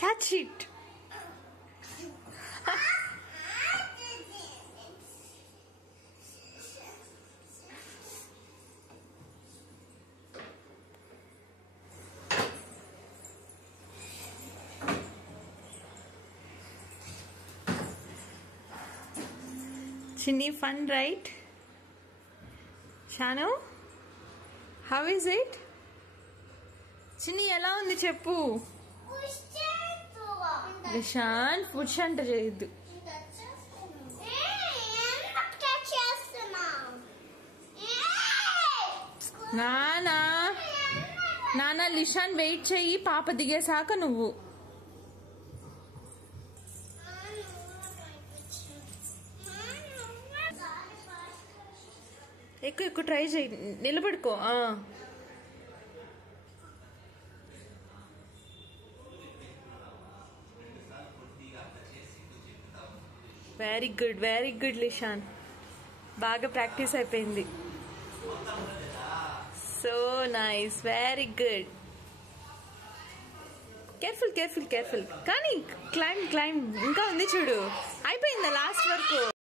Catch it. Chinny, fun, right? Shanu, how is it? Chinny, ఎలా ఉంది చెప్పు. Lishan, push అంటే చేయొద్దు. నానా లిషాన్ వెయిట్ చెయ్యి, పాప దిగేసాక నువ్వు. ఎక్కువ ట్రై చేయి, నిలబడుకో. వెరీ గుడ్ లిషాన్, బాగా ప్రాక్టీస్ అయిపోయింది. So nice, very good. Careful కానీ క్లైంబ్ ఇంకా ఉంది చూడు. అయిపోయిందా లాస్ట్ వరకు?